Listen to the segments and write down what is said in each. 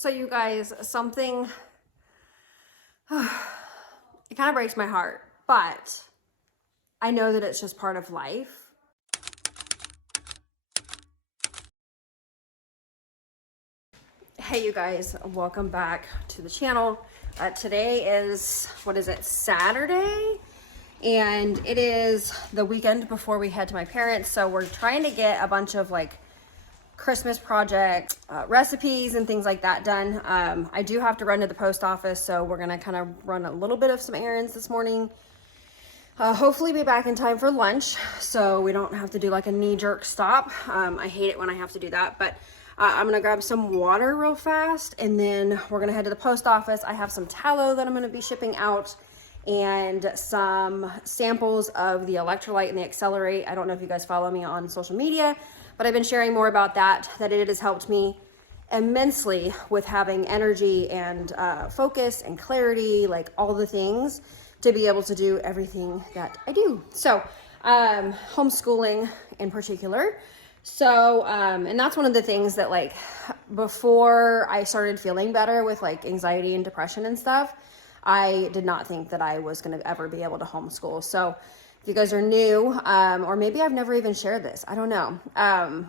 So you guys, something, it kind of breaks my heart, but I know that it's just part of life. Hey you guys, welcome back to the channel. Today is, what is it, Saturday? And it is the weekend before we head to my parents. So we're trying to get a bunch of like Christmas project recipes and things like that done. I do have to run to the post office, so we're gonna kind of run a little bit of some errands this morning. Hopefully be back in time for lunch, so we don't have to do like a knee-jerk stop. I hate it when I have to do that, but I'm gonna grab some water real fast, and then we're gonna head to the post office. I have some tallow that I'm gonna be shipping out, and some samples of the electrolyte and the accelerate. I don't know if you guys follow me on social media, but I've been sharing more about that it has helped me immensely with having energy and focus and clarity, like all the things to be able to do everything that I do. So homeschooling in particular. So, and that's one of the things that like before I started feeling better with like anxiety and depression and stuff, I did not think that I was going to ever be able to homeschool. So if you guys are new, or maybe I've never even shared this, I don't know.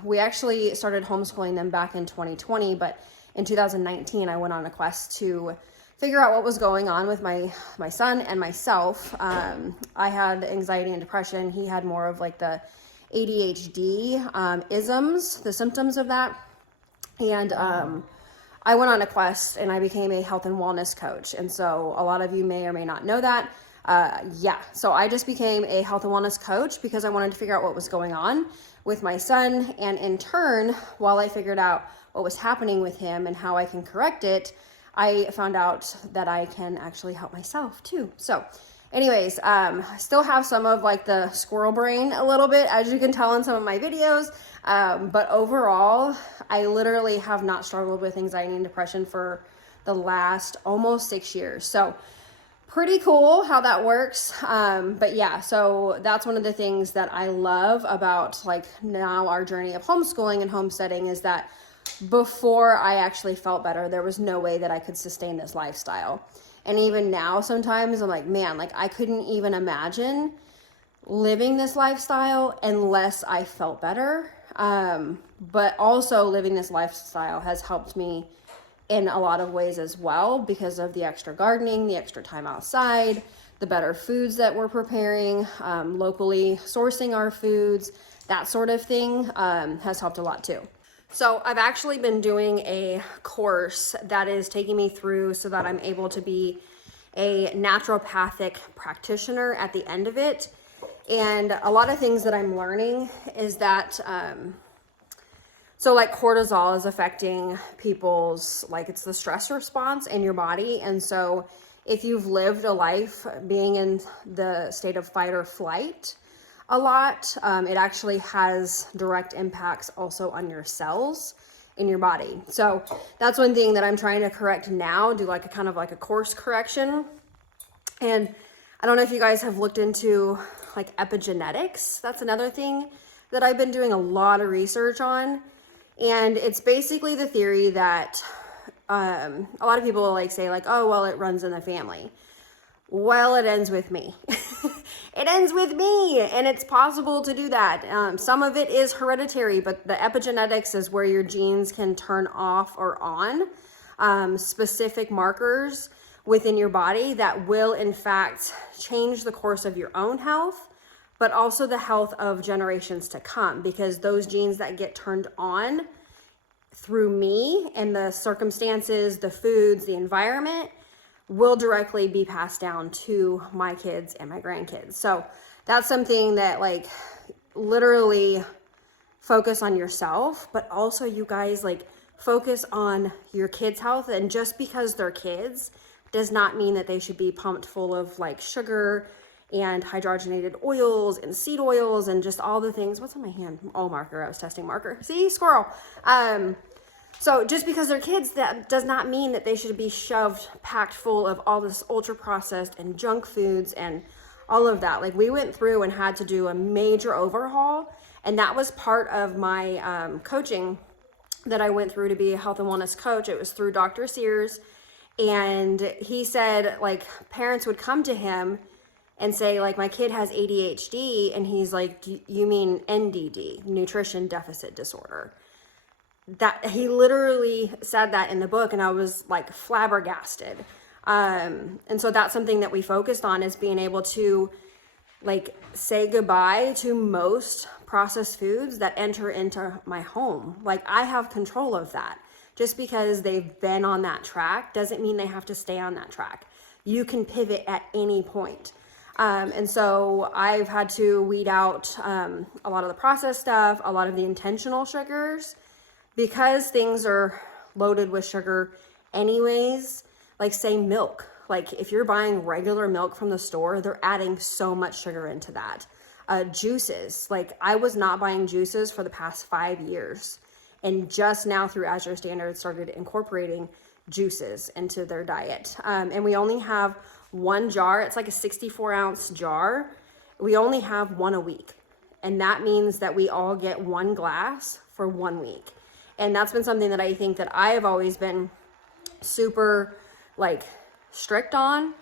We actually started homeschooling them back in 2020, but in 2019, I went on a quest to figure out what was going on with my son and myself. I had anxiety and depression. He had more of like the ADHD isms, the symptoms of that. And I went on a quest and I became a health and wellness coach. And so a lot of you may or may not know that. So I just became a health and wellness coach because I wanted to figure out what was going on with my son. And in turn, while I figured out what was happening with him and how I can correct it, I found out that I can actually help myself too. So anyways, I still have some of like the squirrel brain a little bit, as you can tell in some of my videos. But overall, I literally have not struggled with anxiety and depression for the last almost 6 years. So pretty cool how that works. But yeah, so that's one of the things that I love about like now our journey of homeschooling and homesteading is that before I actually felt better, there was no way that I could sustain this lifestyle. And even now, sometimes I'm like, man, like I couldn't even imagine living this lifestyle unless I felt better. But also living this lifestyle has helped me in a lot of ways as well because of the extra gardening, the extra time outside, the better foods that we're preparing, locally sourcing our foods, that sort of thing has helped a lot too. So I've actually been doing a course that is taking me through so that I'm able to be a naturopathic practitioner at the end of it. And a lot of things that I'm learning is that, so like cortisol is affecting people's, like it's the stress response in your body. And so if you've lived a life being in the state of fight or flight a lot, it actually has direct impacts also on your cells in your body. So that's one thing that I'm trying to correct now, do like a kind of like a course correction. And I don't know if you guys have looked into like epigenetics. That's another thing that I've been doing a lot of research on. And it's basically the theory that a lot of people like say like, oh, well, it runs in the family. Well, it ends with me. It ends with me, and it's possible to do that. Some of it is hereditary, but the epigenetics is where your genes can turn off or on specific markers within your body that will, in fact, change the course of your own health, but also the health of generations to come, because those genes that get turned on through me and the circumstances, the foods, the environment, will directly be passed down to my kids and my grandkids. So that's something that like literally focus on yourself, but also you guys like focus on your kids' health. And just because they're kids does not mean that they should be pumped full of like sugar and hydrogenated oils and seed oils and just all the things. What's on my hand? Oh, marker. I was testing marker. See, squirrel. So just because they're kids, that does not mean that they should be shoved, packed full of all this ultra processed and junk foods and all of that. Like we went through and had to do a major overhaul, and that was part of my coaching that I went through to be a health and wellness coach. It was through Dr. Sears. And he said, like, parents would come to him and say, like, my kid has ADHD. And he's like, you mean NDD, nutrition deficit disorder? That he literally said that in the book, and I was like flabbergasted. And so that's something that we focused on, is being able to like say goodbye to most processed foods that enter into my home. Like, I have control of that. Just because they've been on that track doesn't mean they have to stay on that track. You can pivot at any point. And so I've had to weed out a lot of the processed stuff, a lot of the intentional sugars, because things are loaded with sugar anyways. Like, say milk. Like, if you're buying regular milk from the store, they're adding so much sugar into that. Juices. Like, I was not buying juices for the past 5 years. And just now through Azure Standards started incorporating juices into their diet. And we only have one jar. It's like a 64-ounce jar. We only have one a week. And that means that we all get one glass for 1 week. And that's been something that I think that I have always been super like strict on,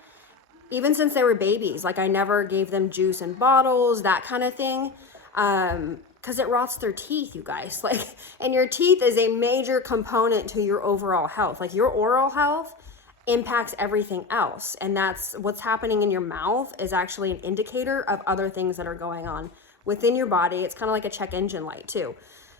even since they were babies. Like, I never gave them juice in bottles, that kind of thing. Because it rots their teeth, you guys. Like, and your teeth is a major component to your overall health. Like, your oral health impacts everything else. And that's what's happening in your mouth is actually an indicator of other things that are going on within your body. It's kind of like a check engine light too.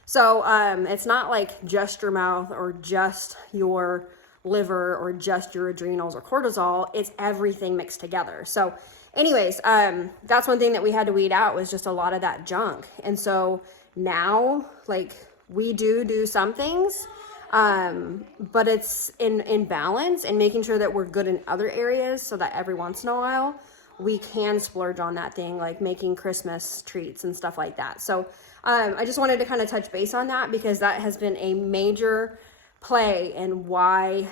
So it's not like just your mouth or just your liver or just your adrenals or cortisol. It's everything mixed together. So anyways, that's one thing that we had to weed out, was just a lot of that junk. And so now, like, we do some things, but it's in balance, and making sure that we're good in other areas, so that every once in a while we can splurge on that thing, like making Christmas treats and stuff like that. So I just wanted to kind of touch base on that, because that has been a major play in why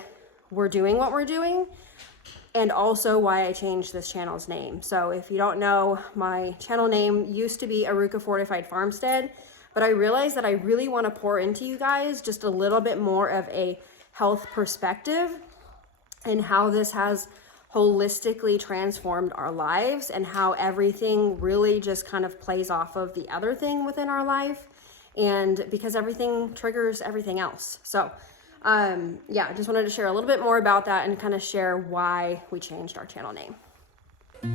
we're doing what we're doing, and also why I changed this channel's name. So if you don't know, my channel name used to be Aruka Fortified Farmstead, but I realized that I really want to pour into you guys just a little bit more of a health perspective, and how this has holistically transformed our lives, and how everything really just kind of plays off of the other thing within our life, and because everything triggers everything else. So yeah, I just wanted to share a little bit more about that, and kind of share why we changed our channel name. Love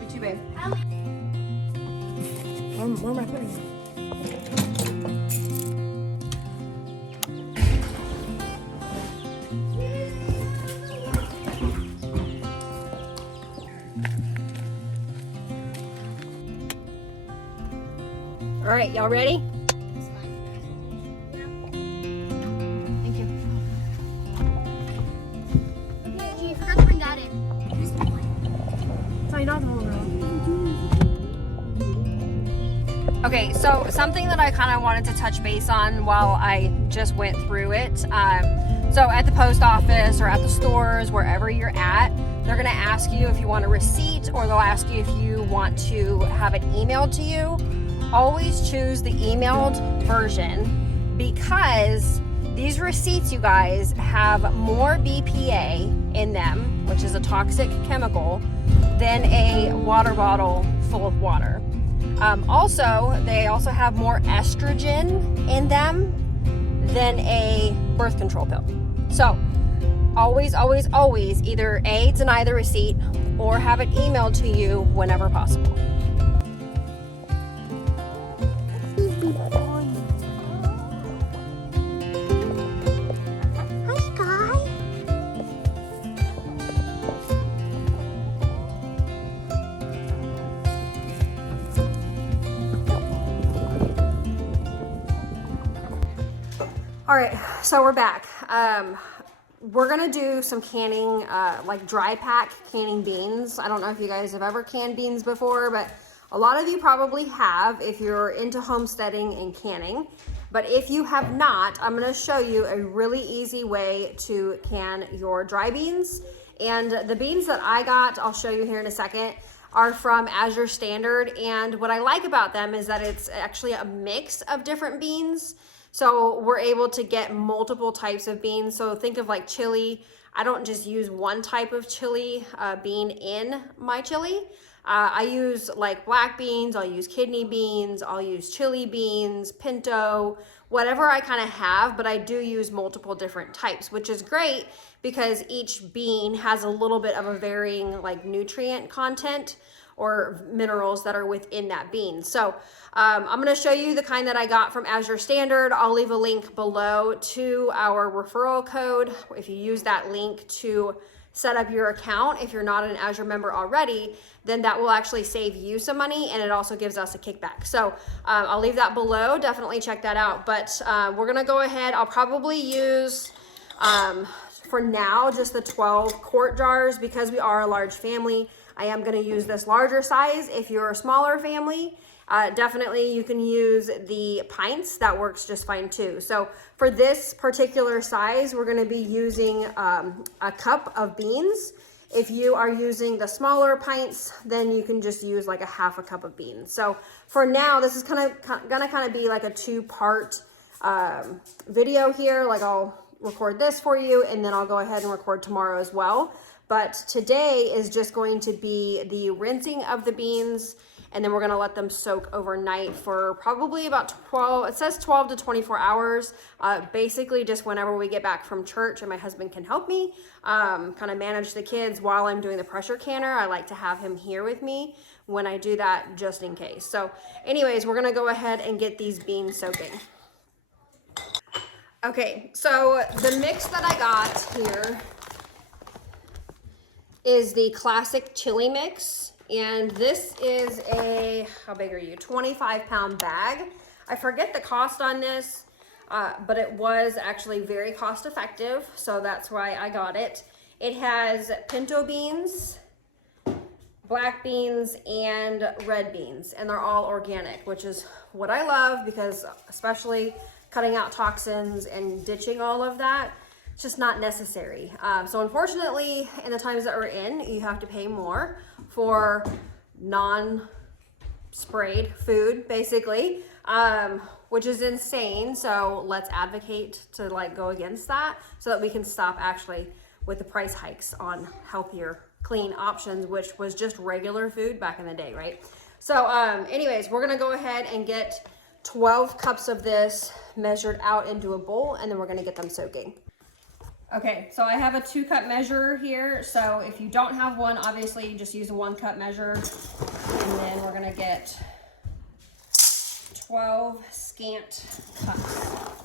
you too, babe. Where am I putting it? All right, y'all ready? Thank you. Gee, you forgot to bring that in. So you don't have the whole room. Okay, so something that I kind of wanted to touch base on while I just went through it. So at the post office or at the stores, wherever you're at, they're gonna ask you if you want a receipt, or they'll ask you if you want to have it emailed to you. Always choose the emailed version, because these receipts, you guys, have more BPA in them, which is a toxic chemical, than a water bottle full of water. They also have more estrogen in them than a birth control pill. So always, always, always either A, deny the receipt, or have it emailed to you whenever possible. All right, so we're back. We're gonna do some canning, like dry pack canning beans. I don't know if you guys have ever canned beans before, but a lot of you probably have if you're into homesteading and canning. But if you have not, I'm gonna show you a really easy way to can your dry beans. And the beans that I got, I'll show you here in a second. are from Azure Standard, and what I like about them is that it's actually a mix of different beans. So we're able to get multiple types of beans. So think of like chili. I don't just use one type of chili bean in my chili. I use like black beans, I'll use kidney beans, I'll use chili beans, pinto, whatever I kind of have, but I do use multiple different types, which is great because each bean has a little bit of a varying like nutrient content or minerals that are within that bean. So I'm going to show you the kind that I got from Azure Standard. I'll leave a link below to our referral code. If you use that link to set up your account, if you're not an Azure member already, then that will actually save you some money, and it also gives us a kickback. So I'll leave that below. Definitely check that out. But we're gonna go ahead. I'll probably use, for now, just the 12 quart jars because we are a large family. I am gonna use this larger size. If you're a smaller family, definitely you can use the pints. That works just fine too. So for this particular size, we're going to be using a cup of beans. If you are using the smaller pints, then you can just use like a half a cup of beans. So for now, this is gonna be like a two-part video here. Like I'll record this for you, and then I'll go ahead and record tomorrow as well. But today is just going to be the rinsing of the beans, and then we're gonna let them soak overnight for probably about 12, it says 12 to 24 hours. Basically just whenever we get back from church and my husband can help me kind of manage the kids while I'm doing the pressure canner. I like to have him here with me when I do that just in case. So anyways, we're gonna go ahead and get these beans soaking. Okay, so the mix that I got here is the classic chili mix. And this is a, how big are you? 25-pound bag. I forget the cost on this, but it was actually very cost effective. So that's why I got it. It has pinto beans, black beans, and red beans. And they're all organic, which is what I love because especially cutting out toxins and ditching all of that, it's just not necessary. So unfortunately, in the times that we're in, you have to pay more for non-sprayed food, basically, which is insane. So let's advocate to like go against that so that we can stop actually with the price hikes on healthier, clean options, which was just regular food back in the day, right? So anyways, we're gonna go ahead and get 12 cups of this measured out into a bowl, and then we're gonna get them soaking. Okay, so I have a 2-cup measure here. So if you don't have one, obviously you just use a 1-cup measure. And then we're gonna get 12 scant cups.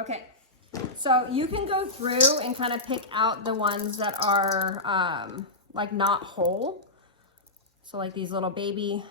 Okay, so you can go through and kind of pick out the ones that are like not whole. So like these little baby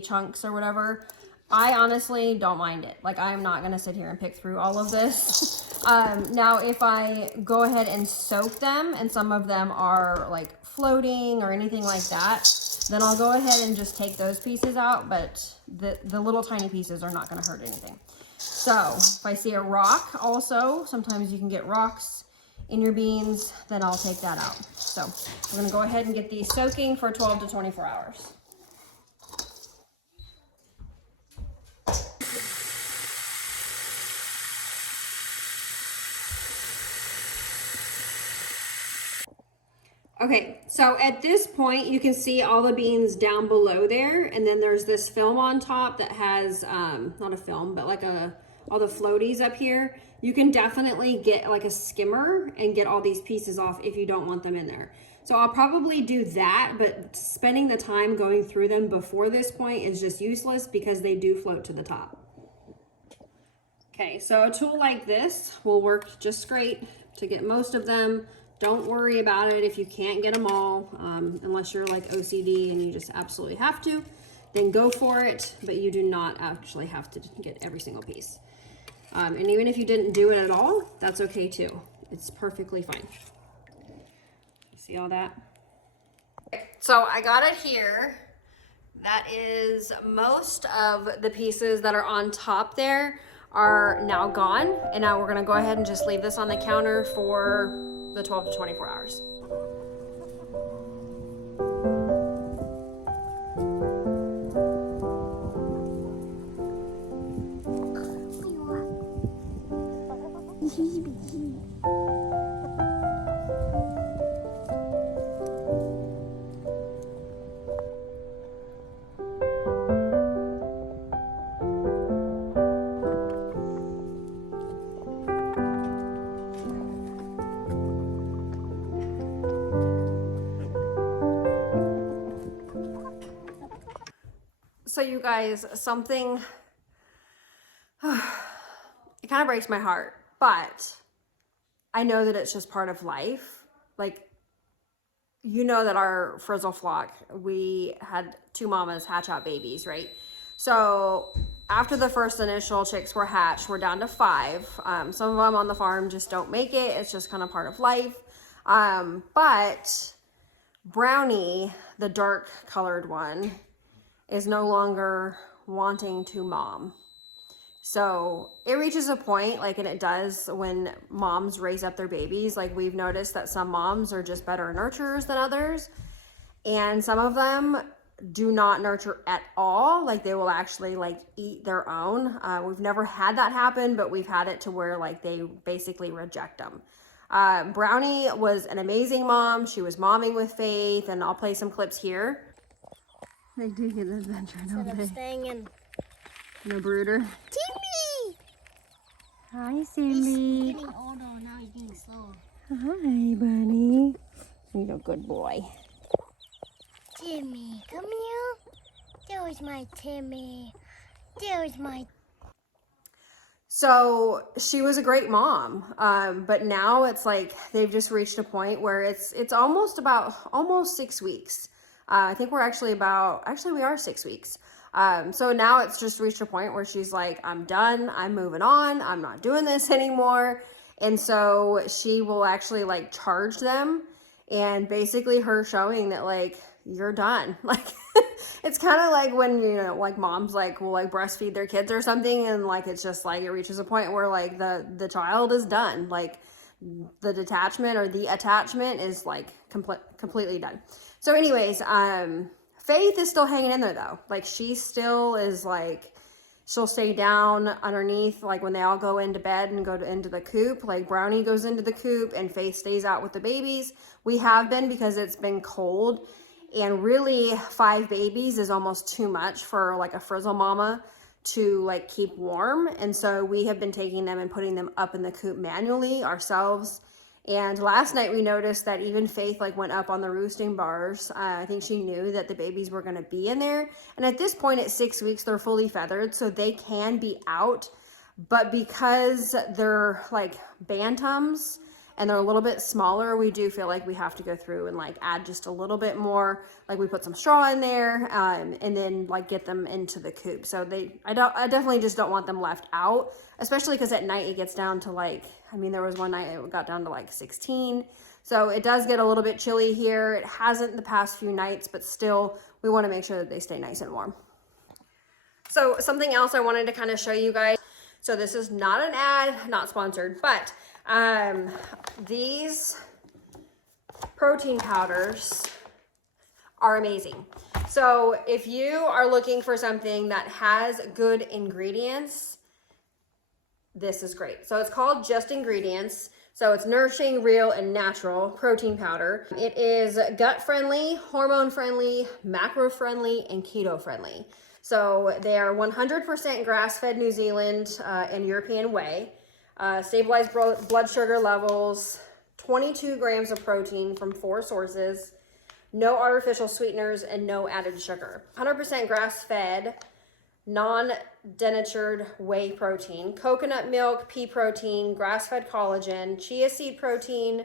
chunks or whatever. I honestly don't mind it. Like I'm not gonna sit here and pick through all of this. Now if I go ahead and soak them and some of them are like floating or anything like that, then I'll go ahead and just take those pieces out, but the little tiny pieces are not gonna hurt anything. So if I see a rock also, sometimes you can get rocks in your beans, then I'll take that out. So we're gonna go ahead and get these soaking for 12 to 24 hours. Okay, so at this point, you can see all the beans down below there, and then there's this film on top that has, not a film, but like all the floaties up here. You can definitely get like a skimmer and get all these pieces off if you don't want them in there. So I'll probably do that, but spending the time going through them before this point is just useless because they do float to the top. Okay, so a tool like this will work just great to get most of them. Don't worry about it if you can't get them all, unless you're like OCD and you just absolutely have to, then go for it, but you do not actually have to get every single piece. And even if you didn't do it at all, that's okay too. It's perfectly fine. See all that? So I got it here. That is most of the pieces that are on top there are now gone. And now we're gonna go ahead and just leave this on the counter for the 12 to 24 hours. So you guys, something, it kind of breaks my heart, but I know that it's just part of life. Like, you know that our frizzle flock, we had 2 mamas hatch out babies, right? So after the first initial chicks were hatched, we're down to 5. Some of them on the farm just don't make it. It's just kind of part of life. But Brownie, the dark colored one, is no longer wanting to mom. So it reaches a point, like, and it does when moms raise up their babies. Like, we've noticed that some moms are just better nurturers than others. And some of them do not nurture at all. Like, they will actually like eat their own. We've never had that happen, but we've had it to where like they basically reject them. Brownie was an amazing mom. She was momming with Faith, and I'll play some clips here. They do get an adventure, don't they? Staying in a brooder. Timmy! Hi, He's Cindy. getting older, now he's being slow. Hi, bunny. You're a good boy. Timmy, come here. There's my Timmy. There's my... So she was a great mom, but now it's like they've just reached a point where it's almost 6 weeks. I think we're actually we are 6 weeks. So now it's just reached a point where she's like, I'm done. I'm moving on. I'm not doing this anymore. And so she will actually like charge them, and basically her showing that like, you're done. Like, it's kind of like when, you know, like moms like will like breastfeed their kids or something, and like it's just like it reaches a point where like the child is done. Like, the detachment or the attachment is like completely done. So anyways, Faith is still hanging in there though. Like, she still is like, she'll stay down underneath, like when they all go into bed and into the coop. Like, Brownie goes into the coop and Faith stays out with the babies. We have been, because it's been cold, and really 5 babies is almost too much for like a frizzle mama to like keep warm. And so we have been taking them and putting them up in the coop manually ourselves. And last night we noticed that even Faith like went up on the roosting bars. I think she knew that the babies were going to be in there. And at this point at 6 weeks, they're fully feathered, so they can be out. But because they're like bantams and they're a little bit smaller, we do feel like we have to go through and like add just a little bit more. Like, we put some straw in there, and then like get them into the coop. So I definitely just don't want them left out, especially because at night it gets down to like, I mean, there was one night it got down to like 16. So it does get a little bit chilly here. It hasn't the past few nights, but still we want to make sure that they stay nice and warm. So something else I wanted to kind of show you guys. So this is not an ad, not sponsored, but these protein powders are amazing. So if you are looking for something that has good ingredients, this is great. So it's called Just Ingredients. So it's nourishing, real, and natural protein powder. It is gut friendly, hormone friendly, macro friendly, and keto friendly. So they are 100% grass-fed New Zealand and European whey. Stabilized blood sugar levels, 22 grams of protein from 4 sources, no artificial sweeteners, and no added sugar. 100% grass-fed, non-denatured whey protein, coconut milk, pea protein, grass-fed collagen, chia seed protein,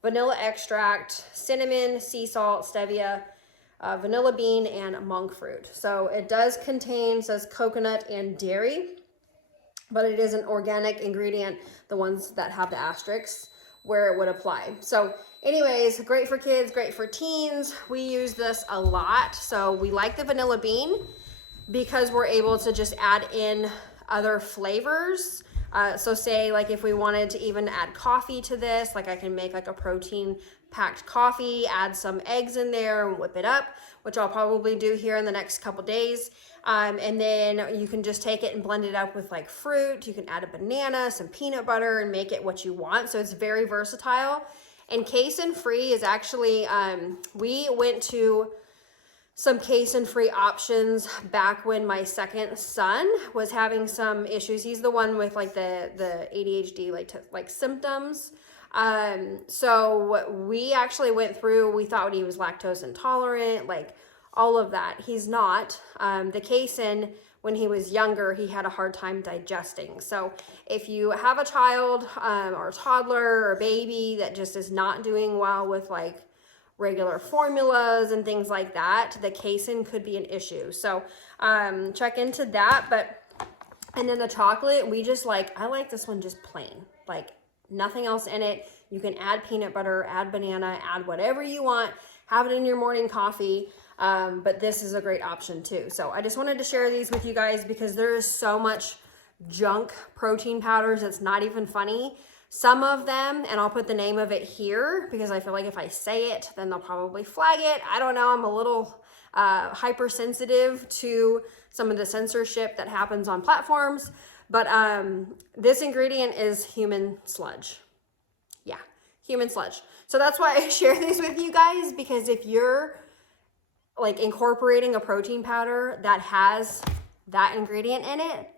vanilla extract, cinnamon, sea salt, stevia, vanilla bean, and monk fruit. So it does contain, says coconut and dairy, but it is an organic ingredient, the ones that have the asterisks. where it would apply. So anyways, great for kids, great for teens. We use this a lot. So we like the vanilla bean because we're able to just add in other flavors. So say like if we wanted to even add coffee to this, like I can make like a protein packed coffee, add some eggs in there and whip it up, which I'll probably do here in the next couple days. And then you can just take it and blend it up with like fruit. You can add a banana, some peanut butter, and make it what you want. So it's very versatile. And casein free is actually, we went to some casein free options back when my second son was having some issues. He's the one with like the ADHD like symptoms. So we actually went through, we thought he was lactose intolerant, like all of that. He's not. The casein, when he was younger, he had a hard time digesting. So if you have a child or a toddler or a baby that just is not doing well with like regular formulas and things like that, the casein could be an issue. So check into that. And then the chocolate, we just like, I like this one just plain, like nothing else in it. You can add peanut butter, add banana, add whatever you want, have it in your morning coffee. But this is a great option too. So I just wanted to share these with you guys because there is so much junk protein powders. It's not even funny. Some of them, and I'll put the name of it here because I feel like if I say it, then they'll probably flag it. I don't know. I'm a little hypersensitive to some of the censorship that happens on platforms. But this ingredient is human sludge. Yeah, human sludge. So that's why I share these with you guys, because if you're like incorporating a protein powder that has that ingredient in it,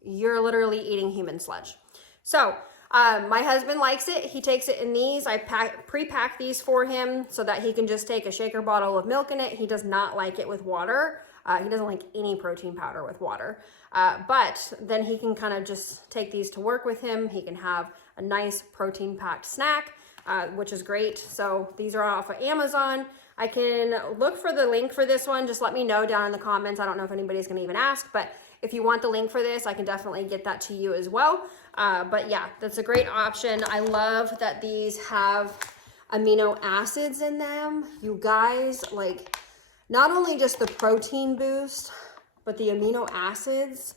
you're literally eating human sludge. So my husband likes it. He takes it in these. I pre-pack these for him so that he can just take a shaker bottle of milk in it. He does not like it with water. He doesn't like any protein powder with water. But then he can kind of just take these to work with him. He can have a nice protein packed snack, which is great. So these are off of Amazon. I can look for the link for this one. Just let me know down in the comments. I don't know if anybody's going to even ask, but if you want the link for this, I can definitely get that to you as well. But yeah, that's a great option. I love that these have amino acids in them. You guys, like not only just the protein boost, but the amino acids.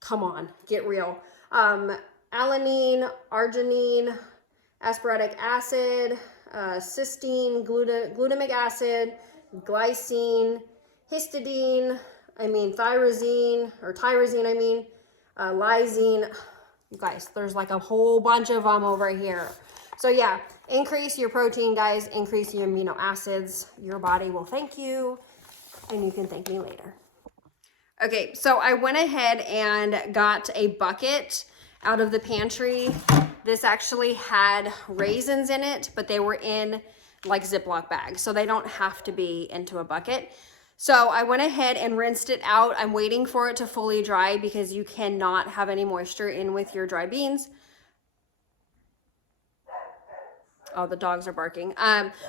Come on, get real. Alanine, arginine, aspartic acid, cysteine, glutamic acid, glycine, histidine, tyrosine, lysine. You guys, there's like a whole bunch of them over here. So yeah, increase your protein, guys, increase your amino acids. Your body will thank you, and you can thank me later. Okay, so I went ahead and got a bucket out of the pantry. This actually had raisins in it, but they were in like Ziploc bags, so they don't have to be into a bucket. So I went ahead and rinsed it out. I'm waiting for it to fully dry because you cannot have any moisture in with your dry beans. Oh, the dogs are barking.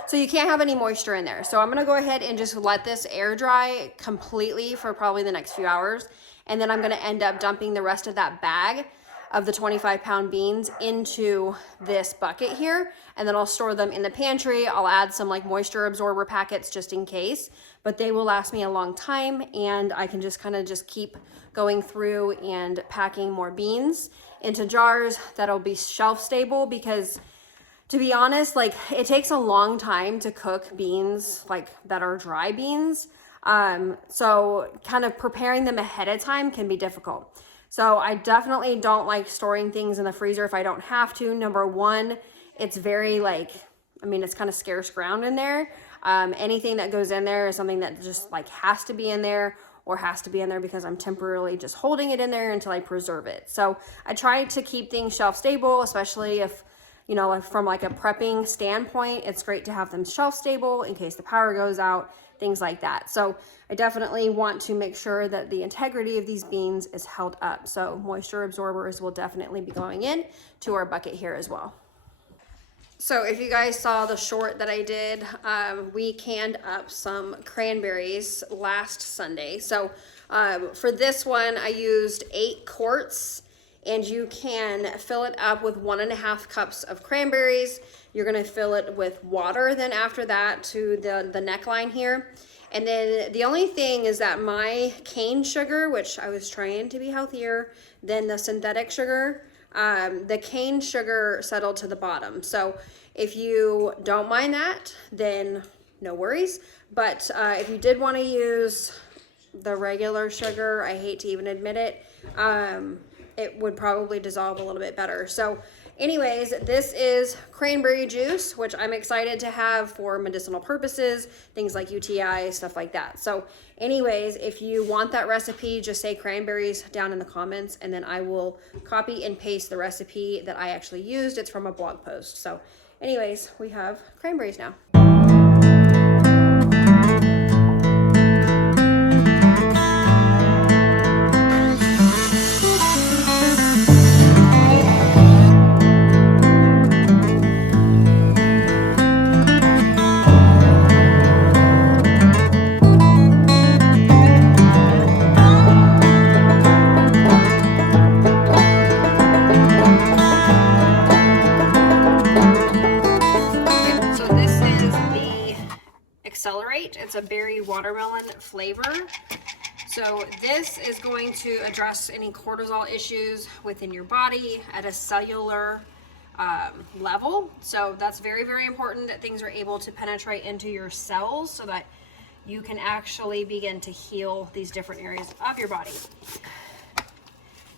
So you can't have any moisture in there. So I'm gonna go ahead and just let this air dry completely for probably the next few hours. And then I'm gonna end up dumping the rest of that bag of the 25-pound beans into this bucket here, and then I'll store them in the pantry. I'll add some like moisture absorber packets just in case, but they will last me a long time, and I can just kind of just keep going through and packing more beans into jars that'll be shelf stable, because to be honest, like it takes a long time to cook beans like that are dry beans. So kind of preparing them ahead of time can be difficult. So I definitely don't like storing things in the freezer if I don't have to. Number one, it's very it's kind of scarce ground in there. Anything that goes in there is something that just like has to be in there, or has to be in there because I'm temporarily just holding it in there until I preserve it. So I try to keep things shelf stable, especially if, you know, from like a prepping standpoint, it's great to have them shelf stable in case the power goes out, things like that. So I definitely want to make sure that the integrity of these beans is held up. So moisture absorbers will definitely be going in to our bucket here as well. So if you guys saw the short that I did, we canned up some cranberries last Sunday. So for this one, I used 8 quarts, and you can fill it up with 1.5 cups of cranberries. You're gonna fill it with water then after that to the neckline here. And then the only thing is that my cane sugar, which I was trying to be healthier than the synthetic sugar, the cane sugar settled to the bottom. So if you don't mind that, then no worries. But if you did want to use the regular sugar, I hate to even admit it, it would probably dissolve a little bit better. So anyways, this is cranberry juice, which I'm excited to have for medicinal purposes, things like UTI, stuff like that. So anyways, if you want that recipe, just say cranberries down in the comments, and then I will copy and paste the recipe that I actually used. It's from a blog post. So anyways, we have cranberries now. It's a berry watermelon flavor. So this is going to address any cortisol issues within your body at a cellular level. So that's very, very important that things are able to penetrate into your cells so that you can actually begin to heal these different areas of your body.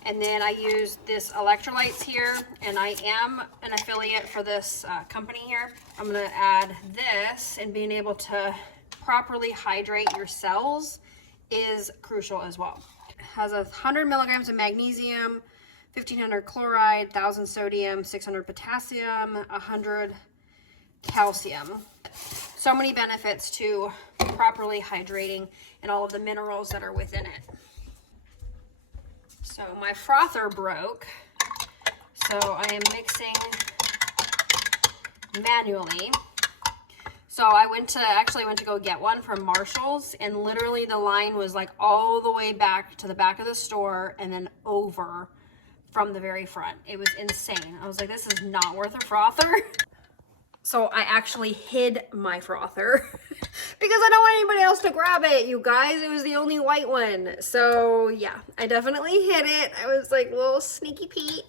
And then I use this electrolytes here, and I am an affiliate for this company here. I'm gonna add this, and being able to properly hydrate your cells is crucial as well. It has 100 milligrams of magnesium, 1500 chloride, 1000 sodium, 600 potassium, 100 calcium. So many benefits to properly hydrating and all of the minerals that are within it. So my frother broke, so I am mixing manually. So I actually went to go get one from Marshall's, and literally the line was like all the way back to the back of the store and then over from the very front. It was insane. I was like, this is not worth a frother. So I actually hid my frother because I don't want anybody else to grab it, you guys. It was the only white one. So yeah, I definitely hid it. I was like a little sneaky Pete,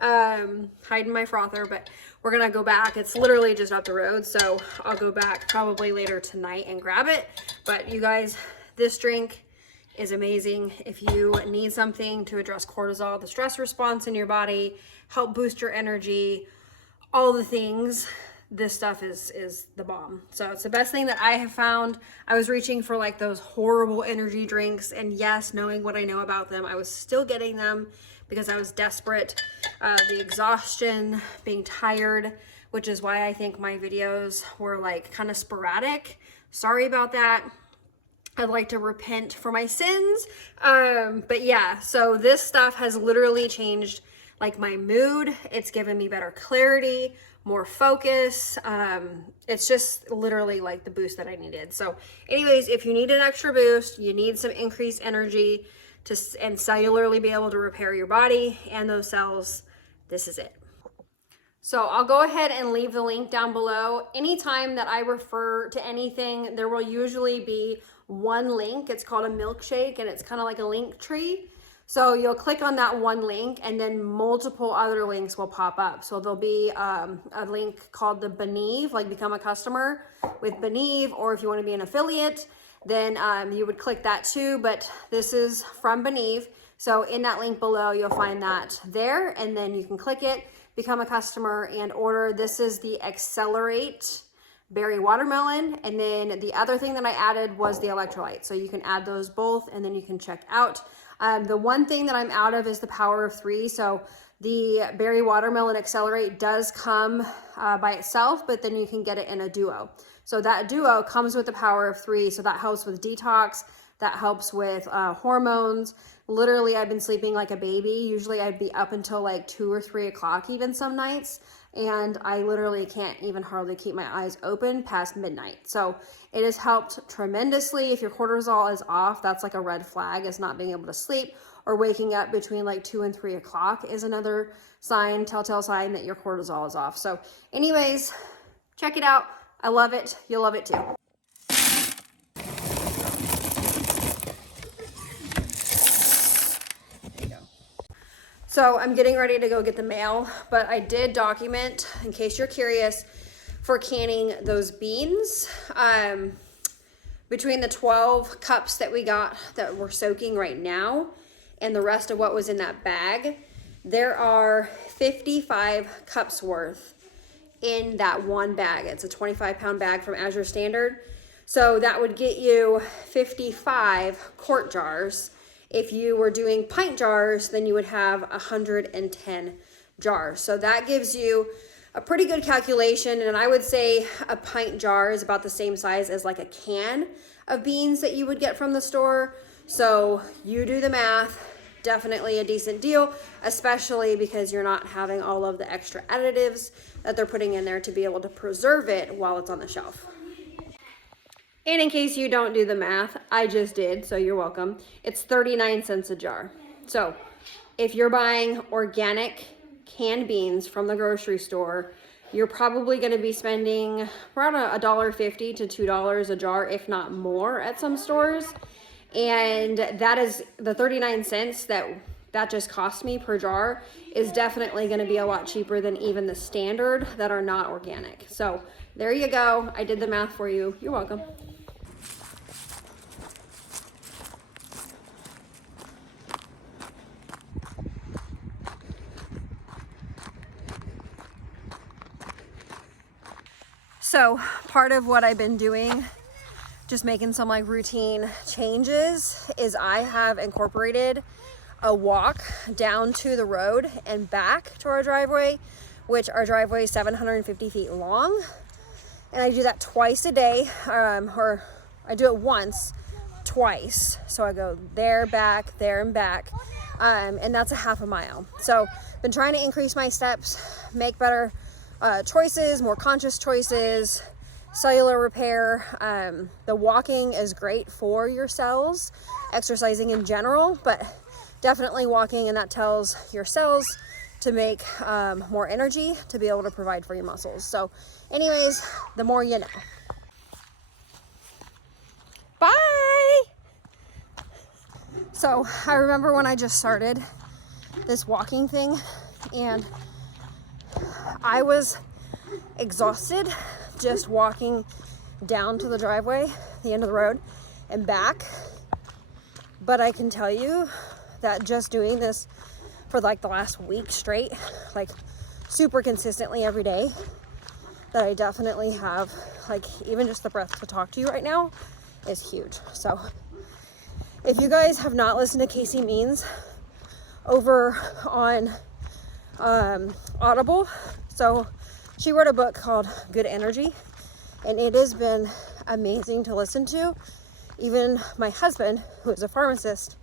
hiding my frother, but we're gonna go back. It's literally just up the road, so I'll go back probably later tonight and grab it. But you guys, this drink is amazing. If you need something to address cortisol, the stress response in your body, help boost your energy, all the things, this stuff is the bomb. So it's the best thing that I have found. I was reaching for like those horrible energy drinks, and yes, knowing what I know about them, I was still getting them because I was desperate. The exhaustion, being tired, which is why I think my videos were like kind of sporadic. Sorry about that. I'd like to repent for my sins. But yeah, so this stuff has literally changed like my mood. It's given me better clarity, more focus. It's just literally like the boost that I needed. So anyways, if you need an extra boost, you need some increased energy and cellularly be able to repair your body and those cells, this is it. So I'll go ahead and leave the link down below. Anytime that I refer to anything, there will usually be one link. It's called a milkshake, and it's kind of like a link tree. So you'll click on that one link, and then multiple other links will pop up. So there'll be a link called the Believe, like become a customer with Believe, or if you want to be an affiliate, then you would click that too. But this is from Believe. So in that link below, you'll find that there, and then you can click it, become a customer, and order. This is the Accelerate Berry Watermelon, and then the other thing that I added was the electrolyte. So you can add those both, and then you can check out. The one thing that I'm out of is the Power of 3. So the Berry Watermelon Accelerate does come by itself, but then you can get it in a duo. So that duo comes with the Power of 3. So that helps with detox. That helps with hormones. Literally, I've been sleeping like a baby. Usually I'd be up until like 2 or 3 o'clock even some nights. And I literally can't even hardly keep my eyes open past midnight. So it has helped tremendously. If your cortisol is off, that's like a red flag, is not being able to sleep or waking up between like 2 and 3 o'clock is another sign, telltale sign that your cortisol is off. So anyways, check it out. I love it. You'll love it too. So I'm getting ready to go get the mail, but I did document, in case you're curious, for canning those beans. Between the 12 cups that we got that we're soaking right now and the rest of what was in that bag, there are 55 cups worth in that one bag. It's a 25-pound bag from Azure Standard. So that would get you 55 quart jars. If you were doing pint jars, then you would have 110 jars. So that gives you a pretty good calculation, and I would say a pint jar is about the same size as like a can of beans that you would get from the store. So you do the math, definitely a decent deal, especially because you're not having all of the extra additives that they're putting in there to be able to preserve it while it's on the shelf. And in case you don't do the math, I just did, so you're welcome. It's 39 cents a jar. So if you're buying organic canned beans from the grocery store, you're probably going to be spending around $1.50 to $2 a jar, if not more, at some stores. And that is the 39 cents that just cost me per jar is definitely going to be a lot cheaper than even the standard that are not organic. So there you go. I did the math for you. You're welcome. So part of what I've been doing, just making some like routine changes, is I have incorporated a walk down to the road and back to our driveway, which our driveway is 750 feet long. And I do that twice a day, or I do it once, twice. So I go there, and back, and that's a half a mile. So been trying to increase my steps, make better choices, more conscious choices, cellular repair. The walking is great for your cells, exercising in general, but definitely walking, and that tells your cells to make more energy to be able to provide for your muscles. So anyways, the more you know. Bye! So I remember when I just started this walking thing, and I was exhausted just walking down to the driveway, the end of the road, and back. But I can tell you that just doing this for like the last week straight, like super consistently every day, that I definitely have, like, even just the breath to talk to you right now is huge. So if you guys have not listened to Casey Means over on Audible, so she wrote a book called Good Energy, and it has been amazing to listen to. Even my husband, who is a pharmacist,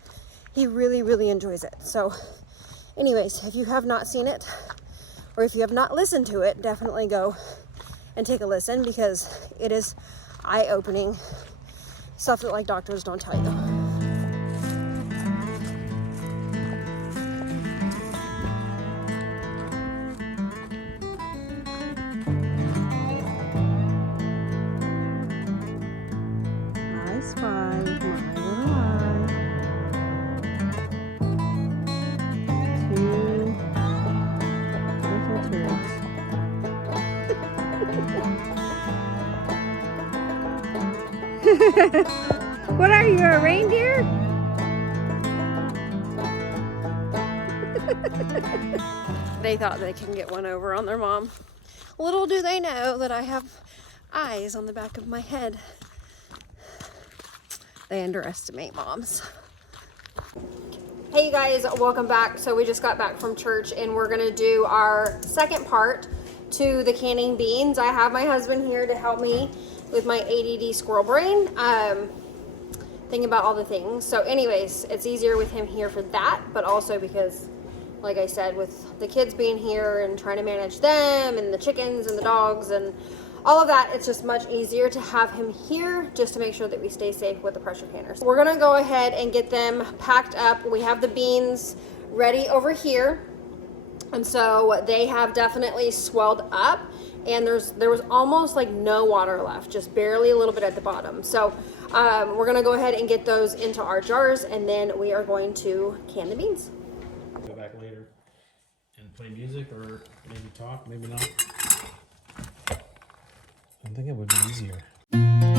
he really, really enjoys it. So anyways, if you have not seen it, or if you have not listened to it, definitely go and take a listen, because it is eye-opening stuff that like doctors don't tell you. I spy my little eye. Two little turds. What are you, a reindeer? They thought they can get one over on their mom. Little do they know that I have eyes on the back of my head. They underestimate moms. Hey you guys, welcome back. So we just got back from church, and we're gonna do our second part to the canning beans. I have my husband here to help me with my ADD squirrel brain, thinking about all the things. So anyways, it's easier with him here for that, but also because, like I said, with the kids being here and trying to manage them and the chickens and the dogs and all of that, it's just much easier to have him here just to make sure that we stay safe with the pressure canners. We're gonna go ahead and get them packed up. We have the beans ready over here. And so they have definitely swelled up, and there was almost like no water left, just barely a little bit at the bottom. So we're gonna go ahead and get those into our jars, and then we are going to can the beans. Go back later and play music, or maybe talk, maybe not. I think it would be easier.